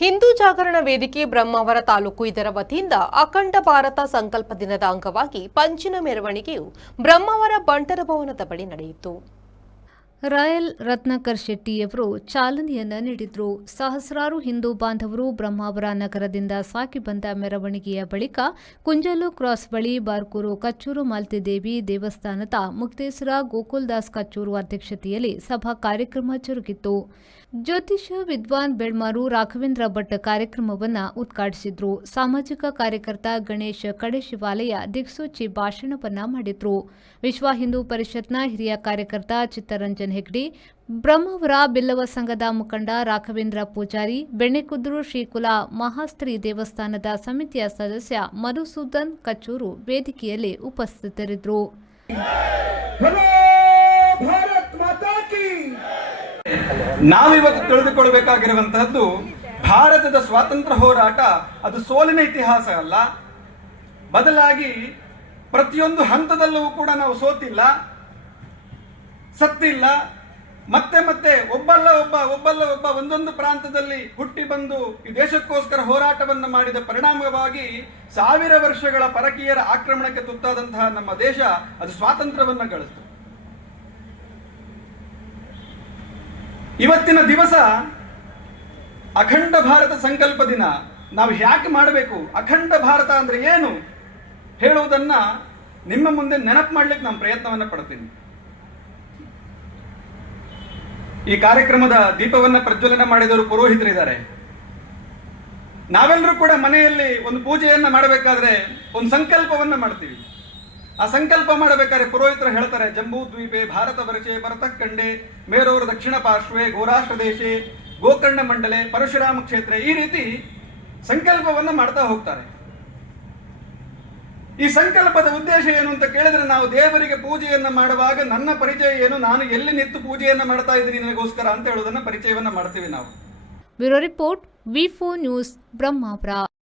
ಹಿಂದೂ ಜಾಗರಣ ವೇದಿಕೆ ಬ್ರಹ್ಮಾವರ ತಾಲೂಕು ಇದರ ವತಿಯಿಂದ ಅಖಂಡ ಭಾರತ ಸಂಕಲ್ಪ ದಿನದ ಅಂಗವಾಗಿ ಪಂಚಿನ ಮೆರವಣಿಗೆಯು ಬ್ರಹ್ಮಾವರ ಬಂಟರ ಭವನದ ಬಳಿ ನಡೆಯಿತು. ರಾಯಲ್ ರತ್ನಾಕರ್ ಶೆಟ್ಟಿಯವರು ಚಾಲನೆಯನ್ನ ನೀಡಿದ್ರು. ಸಹಸ್ರಾರು ಹಿಂದೂ ಬಾಂಧವರು ಬ್ರಹ್ಮಾವರ ನಗರದಿಂದ ಸಾಗಿ ಬಂದ ಮೆರವಣಿಗೆಯ ಬಳಿಕ ಕುಂಜಲು ಕ್ರಾಸ್ ಬಳಿ ಬಾರ್ಕೂರು ಕಚ್ಚೂರು ಮಾಲ್ತಿದೇವಿ ದೇವಸ್ಥಾನದ ಮುಕ್ತೇಶ್ವರ ಗೋಕುಲ್ದಾಸ್ ಕಚ್ಚೂರು ಅಧ್ಯಕ್ಷತೆಯಲ್ಲಿ ಸಭಾ ಕಾರ್ಯಕ್ರಮ ಜರುಗಿತು. ಜ್ಯೋತಿಷ ವಿದ್ವಾನ್ ಬೆಳ್ಮಾರು ರಾಘವೇಂದ್ರ ಭಟ್ ಕಾರ್ಯಕ್ರಮವನ್ನು ಉದ್ಘಾಟಿಸಿದ್ರು. ಸಾಮಾಜಿಕ ಕಾರ್ಯಕರ್ತ ಗಣೇಶ್ ಕಡೆಶಿವಾಲಯ ದಿಕ್ಸೂಚಿ ಭಾಷಣವನ್ನ ಮಾಡಿದ್ರು. ವಿಶ್ವ ಹಿಂದೂ ಪರಿಷತ್ನ ಹಿರಿಯ ಕಾರ್ಯಕರ್ತ ಚಿತ್ತರಂಜನ್ ಹೆಗ್ಡೆ, ಬ್ರಹ್ಮಾವರ ಬಿಲ್ಲವ ಸಂಘದ ಮುಖಂಡ ರಾಘವೇಂದ್ರ ಪೂಜಾರಿ, ಬೆಣ್ಣೆಕುದ್ರು ಶ್ರೀಕುಲ ಮಹಾಸ್ತ್ರೀ ದೇವಸ್ಥಾನದ ಸಮಿತಿಯ ಸದಸ್ಯ ಮಧುಸೂದನ್ ಕಚ್ಚೂರು ವೇದಿಕೆಯಲ್ಲಿ ಉಪಸ್ಥಿತರಿದ್ದರು. ನಾವಿವತ್ತು ತಿಳಿದುಕೊಳ್ಳಬೇಕಾಗಿರುವಂತಹದ್ದು ಭಾರತದ ಸ್ವಾತಂತ್ರ್ಯ ಹೋರಾಟ ಅದು ಸೋಲಿನ ಇತಿಹಾಸ ಅಲ್ಲ, ಬದಲಾಗಿ ಪ್ರತಿಯೊಂದು ಹಂತದಲ್ಲೂ ಕೂಡ ನಾವು ಸೋತಿಲ್ಲ, ಸತ್ತಿಲ್ಲ. ಮತ್ತೆ ಮತ್ತೆ ಒಬ್ಬಲ್ಲ ಒಬ್ಬ ಒಂದೊಂದು ಪ್ರಾಂತದಲ್ಲಿ ಹುಟ್ಟಿ ಬಂದು ಈ ದೇಶಕ್ಕೋಸ್ಕರ ಹೋರಾಟವನ್ನು ಮಾಡಿದ ಪರಿಣಾಮವಾಗಿ 1000 ವರ್ಷಗಳ ಪರಕೀಯರ ಆಕ್ರಮಣಕ್ಕೆ ತುತ್ತಾದಂತಹ ನಮ್ಮ ದೇಶ ಅದು ಸ್ವಾತಂತ್ರ್ಯವನ್ನು ಗಳಿಸಿತು. ಇವತ್ತಿನ ದಿವಸ ಅಖಂಡ ಭಾರತ ಸಂಕಲ್ಪ ದಿನ. ನಾವು ಯಾಕೆ ಮಾಡಬೇಕು, ಅಖಂಡ ಭಾರತ ಅಂದ್ರೆ ಏನು ಹೇಳುವುದನ್ನ ನಿಮ್ಮ ಮುಂದೆ ನೆನಪು ಮಾಡ್ಲಿಕ್ಕೆ ನಾನು ಪ್ರಯತ್ನವನ್ನ ಪಡ್ತೀನಿ. ಈ ಕಾರ್ಯಕ್ರಮದ ದೀಪವನ್ನ ಪ್ರಜ್ವಲನ ಮಾಡಿದವರು ಪುರೋಹಿತರಿದ್ದಾರೆ. ನಾವೆಲ್ಲರೂ ಕೂಡ ಮನೆಯಲ್ಲಿ ಒಂದು ಪೂಜೆಯನ್ನ ಮಾಡಬೇಕಾದ್ರೆ ಒಂದು ಸಂಕಲ್ಪವನ್ನ ಮಾಡ್ತೀವಿ. ಆ ಸಂಕಲ್ಪ ಮಾಡಬೇಕಾದ್ರೆ ಪುರೋಹಿತರು ಹೇಳ್ತಾರೆ, ಜಂಬೂ ದ್ವೀಪೆ ಭಾರತ ವರ್ಷೆ ಭರತಃ ಖಂಡೆ ಮೇರೂರು ದಕ್ಷಿಣ ಪಾರ್ಶ್ವೆ ಗೋರಾಷ್ಟ್ರ ದೇಶೆ ಗೋಕರ್ಣ ಮಂಡಲೆ ಪರಶುರಾಮ ಕ್ಷೇತ್ರ, ಈ ರೀತಿ ಸಂಕಲ್ಪವನ್ನ ಮಾಡ್ತಾ ಹೋಗ್ತಾರೆ. ಈ ಸಂಕಲ್ಪದ ಉದ್ದೇಶ ಏನು ಅಂತ ಕೇಳಿದ್ರೆ, ನಾವು ದೇವರಿಗೆ ಪೂಜೆಯನ್ನ ಮಾಡುವಾಗ ನನ್ನ ಪರಿಚಯ ಏನು, ನಾನು ಎಲ್ಲಿ ನಿಂತು ಪೂಜೆಯನ್ನ ಮಾಡ್ತಾ ಇದ್ದೀನಿ ನಿನಗೋಸ್ಕರ ಅಂತ ಹೇಳೋದನ್ನ ಪರಿಚಯವನ್ನ ಮಾಡ್ತೀವಿ ನಾವು. ಬ್ಯೂರೋ ರಿಪೋರ್ಟ್, ವಿ4 ನ್ಯೂಸ್, ಬ್ರಹ್ಮಾವರ.